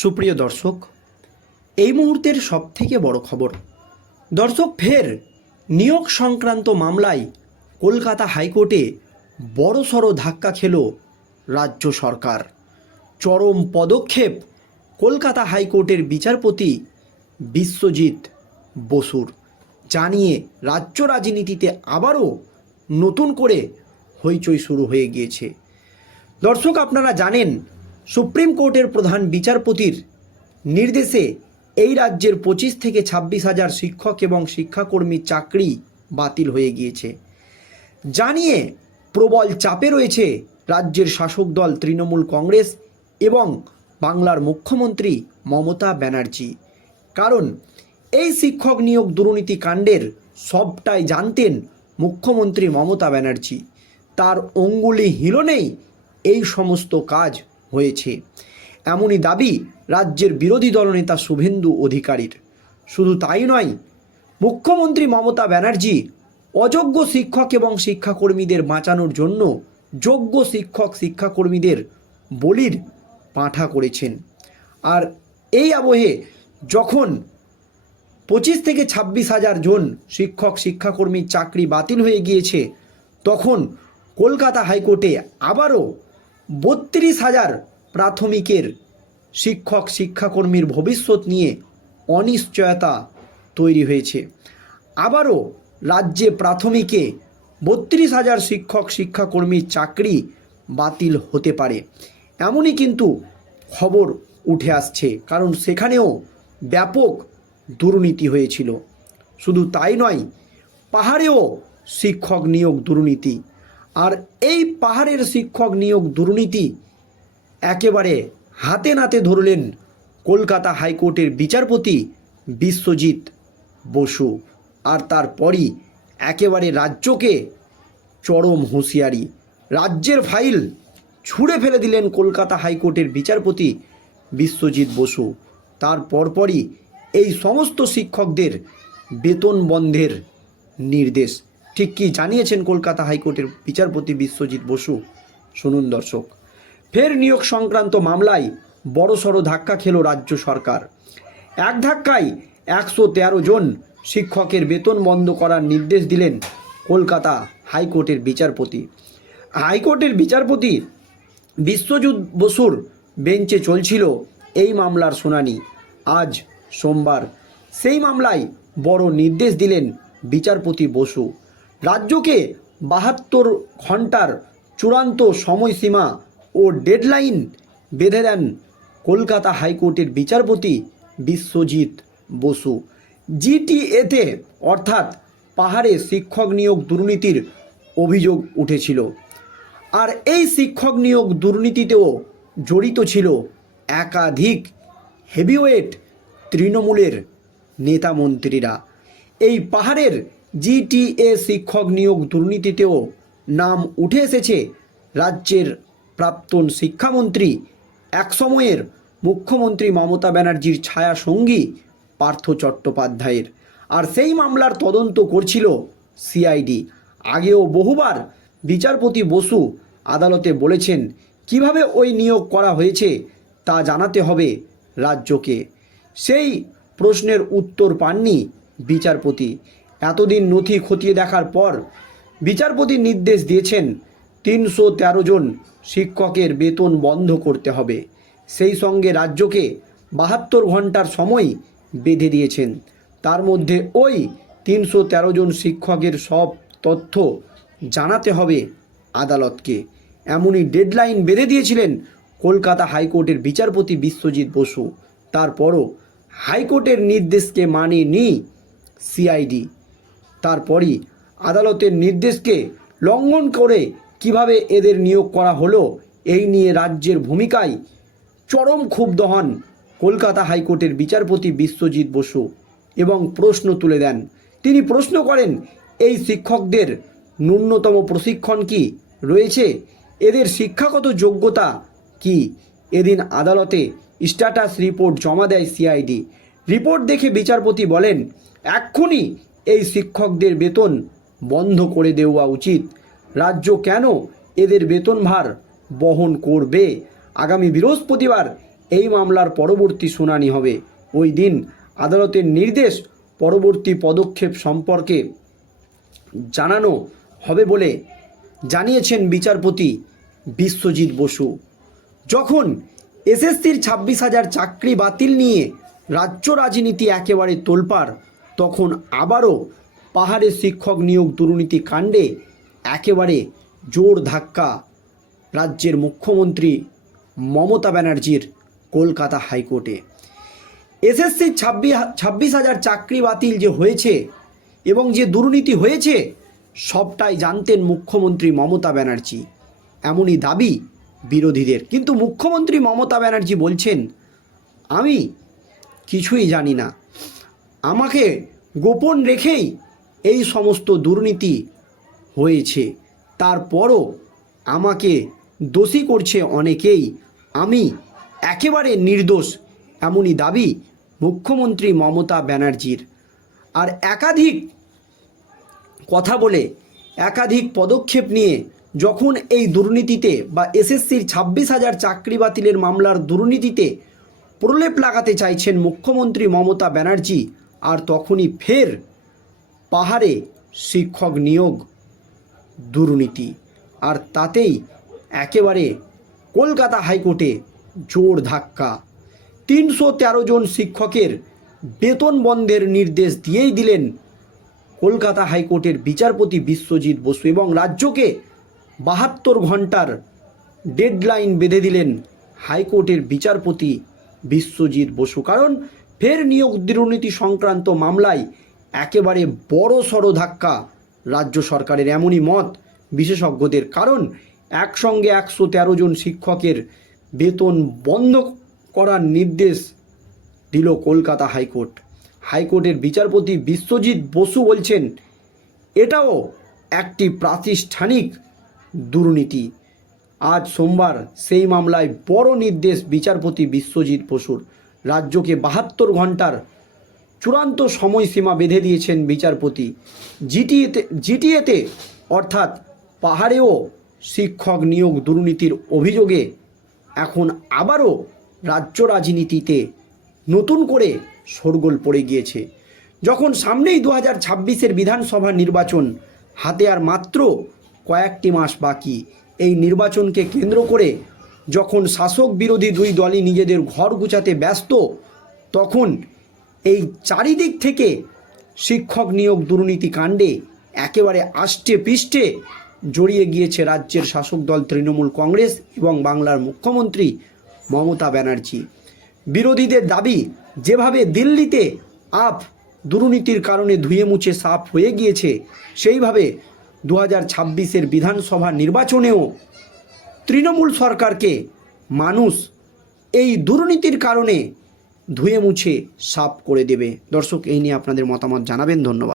সুপ্রিয় দর্শক, এই মুহূর্তের সবথেকে বড় খবর, দর্শক ফের নিয়োগ সংক্রান্ত মামলায় কলকাতা হাইকোর্টে বড়সড় ধাক্কা খেল রাজ্য সরকার। চরম পদক্ষেপ কলকাতা হাইকোর্টের বিচারপতি বিশ্বজিৎ বসুর। জানিয়ে রাজ্য রাজনীতিতে আবারও নতুন করে হইচই শুরু হয়ে গিয়েছে। দর্শক, আপনারা জানেন সুপ্রিম কোর্টের প্রধান বিচারপতির নির্দেশে এই রাজ্যের পঁচিশ থেকে ছাব্বিশ হাজার শিক্ষক এবং শিক্ষাকর্মীর চাকরি বাতিল হয়ে গিয়েছে। জানিয়ে প্রবল চাপে রয়েছে রাজ্যের শাসক দল তৃণমূল কংগ্রেস এবং বাংলার মুখ্যমন্ত্রী মমতা ব্যানার্জি। কারণ এই শিক্ষক নিয়োগ দুর্নীতি কাণ্ডের সবটাই জানতেন মুখ্যমন্ত্রী মমতা ব্যানার্জি। তার অঙ্গুলি হিলনেই এই সমস্ত কাজ হয়েছে। এমনই দাবি রাজ্যের বিরোধী দলনেতা শুভেন্দু অধিকারীর। শুধু তাই নয়, মুখ্যমন্ত্রী মমতা ব্যানার্জি অযোগ্য শিক্ষক এবং শিক্ষাকর্মীদের বাঁচানোর জন্য যোগ্য শিক্ষক, শিক্ষাকর্মীদের বলির পাঁঠা করেছেন। আর এই আবহে যখন পঁচিশ থেকে ছাব্বিশ হাজার জন শিক্ষক, শিক্ষাকর্মীর চাকরি বাতিল হয়ে গিয়েছে, তখন কলকাতা হাইকোর্টে আবারও বত্রিশ হাজার প্রাথমিকের শিক্ষক, শিক্ষাকর্মীর ভবিষ্যৎ নিয়ে অনিশ্চয়তা তৈরি হয়েছে। আবারও রাজ্যে প্রাথমিকে বত্রিশ হাজার শিক্ষক, শিক্ষাকর্মীর চাকরি বাতিল হতে পারে। এমনই কিন্তু খবর উঠে আসছে, কারণ সেখানেও ব্যাপক দুর্নীতি হয়েছিল। শুধু তাই নয়, পাহাড়েও শিক্ষক নিয়োগ দুর্নীতি আর এই পাহাড়ের শিক্ষক নিয়োগ দুর্নীতি একেবারে হাতে নাতে ধরলেন কলকাতা হাইকোর্টের বিচারপতি বিশ্বজিৎ বসু। আর তারপরই একেবারে রাজ্যকে চরম হুঁশিয়ারি। রাজ্যের ফাইল ছুঁড়ে ফেলে দিলেন কলকাতা হাইকোর্টের বিচারপতি বিশ্বজিৎ বসু। তার পরপরই এই সমস্ত শিক্ষকদের বেতন বন্ধের নির্দেশ। ঠিক কি জানিয়েছেন কলকাতা হাইকোর্টের বিচারপতি বিশ্বজিৎ বসু? শুনুন দর্শক। ফের নিয়োগ সংক্রান্ত মামলায় বড়সড় ধাক্কা খেল রাজ্য সরকার। এক ধাক্কায় একশো তেরো জন শিক্ষকের বেতন বন্ধ করার নির্দেশ দিলেন কলকাতা হাইকোর্টের বিচারপতি। হাইকোর্টের বিচারপতি বিশ্বজিৎ বসুর বেঞ্চে চলছিল এই মামলার শুনানি আজ সোমবার। সেই মামলায় বড় নির্দেশ দিলেন বিচারপতি বসু। রাজ্যকে বাহাত্তর ঘণ্টার চূড়ান্ত সময়সীমা ও ডেডলাইন বেঁধে দেন কলকাতা হাইকোর্টের বিচারপতি বিশ্বজিৎ বসু। জিটিএতে অর্থাৎ পাহাড়ে শিক্ষক নিয়োগ দুর্নীতির অভিযোগ উঠেছিল। আর এই শিক্ষক নিয়োগ দুর্নীতিতেও জড়িত ছিল একাধিক হেভিওয়েট তৃণমূলের নেতা মন্ত্রীরা এই পাহাড়ের জিটিএ শিক্ষক নিয়োগ দুর্নীতিতেও নাম উঠে এসেছে রাজ্যের প্রাক্তন শিক্ষামন্ত্রী। একসময়ের মুখ্যমন্ত্রী মমতা ব্যানার্জির ছায়া সঙ্গী পার্থ চট্টোপাধ্যায়ের। আর সেই মামলার তদন্ত করছিল সিআইডি। আগেও বহুবার বিচারপতি বসু আদালতে বলেছেন, কীভাবে ওই নিয়োগ করা হয়েছে তা জানাতে হবে রাজ্যকে? সেই প্রশ্নের উত্তর পাননি বিচারপতি। এতদিন নথি খতিয়ে দেখার পর বিচারপতি নির্দেশ দিয়েছেন তিনশো তেরো জন শিক্ষকের বেতন বন্ধ করতে হবে। সেই সঙ্গে রাজ্যকে বাহাত্তর ঘণ্টার সময় বেঁধে দিয়েছেন। তার মধ্যে ওই তিনশো তেরো জন শিক্ষকের সব তথ্য জানাতে হবে আদালতকে। এমনই ডেডলাইন বেঁধে দিয়েছিলেন কলকাতা হাইকোর্টের বিচারপতি বিশ্বজিৎ বসু। তারপরও হাইকোর্টের নির্দেশকে মানেনি সিআইডি। তারপরই আদালতের নির্দেশকে লঙ্ঘন করে কীভাবে এদের নিয়োগ করা হলো, এই নিয়ে রাজ্যের ভূমিকায় চরম ক্ষুব্ধ হন কলকাতা হাইকোর্টের বিচারপতি বিশ্বজিৎ বসু এবং প্রশ্ন তুলে দেন। তিনি প্রশ্ন করেন, এই শিক্ষকদের ন্যূনতম প্রশিক্ষণ কি রয়েছে? এদের শিক্ষাগত যোগ্যতা কি? এদিন আদালতে স্ট্যাটাস রিপোর্ট জমা দেয় সিআইডি। রিপোর্ট দেখে বিচারপতি বলেন, এক্ষুনি এই শিক্ষকদের বেতন বন্ধ করে দেওয়া উচিত। রাজ্য কেন এদের বেতন ভার বহন করবে? আগামী বৃহস্পতিবার এই মামলার পরবর্তী শুনানি হবে। ওই দিন আদালতের নির্দেশ পরবর্তী পদক্ষেপ সম্পর্কে জানানো হবে বলে জানিয়েছেন বিচারপতি বিশ্বজিৎ বসু। যখন এসএসসির ছাব্বিশ হাজার চাকরি বাতিল নিয়ে রাজ্য রাজনীতি একেবারে তোলপাড় তখন আবারও পাহাড়ে শিক্ষক নিয়োগ দুর্নীতি কাণ্ডে একেবারে জোর ধাক্কা রাজ্যের মুখ্যমন্ত্রী মমতা ব্যানার্জির কলকাতা হাইকোর্টে। এসএসসি ছাব্বিশ ছাব্বিশ হাজার চাকরি বাতিল যে হয়েছে এবং যে দুর্নীতি হয়েছে, সবটাই জানতেন মুখ্যমন্ত্রী মমতা ব্যানার্জি। এমনই দাবি বিরোধীদের। কিন্তু মুখ্যমন্ত্রী মমতা ব্যানার্জি বলছেন, আমি কিছুই জানি না। আমাকে গোপন রেখেই এই সমস্ত দুর্নীতি হয়েছে। তারপরও আমাকে দোষী করছে অনেকেই। আমি একেবারে নির্দোষ, এমনই দাবি মুখ্যমন্ত্রী মমতা ব্যানার্জির। আর একাধিক কথা বলে একাধিক পদক্ষেপ নিয়ে যখন এই দুর্নীতিতে বা এসএসসির ছাব্বিশ হাজার চাকরি বাতিলের মামলার দুর্নীতিতে প্রলেপ লাগাতে চাইছেন মুখ্যমন্ত্রী মমতা ব্যানার্জি আর তখনই ফের পাহাড়ে শিক্ষক নিয়োগ, দুর্নীতি। আর তাতেই একেবারে কলকাতা হাইকোর্টে জোর ধাক্কা। তিনশো তেরো জন শিক্ষকের বেতন বন্ধের নির্দেশ দিয়েই দিলেন কলকাতা হাইকোর্টের বিচারপতি বিশ্বজিৎ বসু এবং রাজ্যকে বাহাত্তর ঘণ্টার ডেডলাইন বেঁধে দিলেন হাইকোর্টের বিচারপতি বিশ্বজিৎ বসু। কারণ ফের নিয়োগ দুর্নীতি সংক্রান্ত মামলায় একেবারে বড় সড় ধাক্কা। রাজ্য সরকারের এমনই মত, বিশেষজ্ঞদের কারণ, একসঙ্গে একশো তেরো জন শিক্ষকের বেতন বন্ধ করার নির্দেশ দিল কলকাতা হাইকোর্ট। হাইকোর্টের বিচারপতি বিশ্বজিৎ বসু বলছেন, এটাও একটি প্রাতিষ্ঠানিক দুর্নীতি। আজ সোমবার সেই মামলায় বড় নির্দেশ বিচারপতি বিশ্বজিৎ বসুর। রাজ্যকে বাহাত্তর ঘণ্টার চূড়ান্ত সময়সীমা বেঁধে দিয়েছেন বিচারপতি। জিটিএতে জিটিএতে অর্থাৎ পাহাড়েও শিক্ষক নিয়োগ দুর্নীতির অভিযোগে এখন আবারও রাজ্য রাজনীতিতে নতুন করে শোরগোল পড়ে গিয়েছে। যখন সামনেই দু হাজার ছাব্বিশের বিধানসভা নির্বাচন হাতে আর মাত্র কয়েকটি মাস বাকি, এই নির্বাচনকে কেন্দ্র করে যখন শাসক বিরোধী দুই দলই নিজেদের ঘর গুছাতে ব্যস্ত, তখন এই চারিদিক থেকে শিক্ষক নিয়োগ দুর্নীতি কাণ্ডে একেবারে আষ্টে পৃষ্ঠে জড়িয়ে গিয়েছে রাজ্যের শাসক দল তৃণমূল কংগ্রেস এবং বাংলার মুখ্যমন্ত্রী মমতা ব্যানার্জি। বিরোধীদের দাবি, যেভাবে দিল্লিতে আপ দুর্নীতির কারণে ধুয়ে মুছে সাফ হয়ে গিয়েছে, সেইভাবে দু হাজার ছাব্বিশের বিধানসভা নির্বাচনেও তৃণমূল সরকারকে মানুষ এই দুর্নীতির কারণে ধুয়ে মুছে সাফ করে দেবে। দর্শক, এই নিয়ে আপনাদের মতামত জানাবেন। ধন্যবাদ।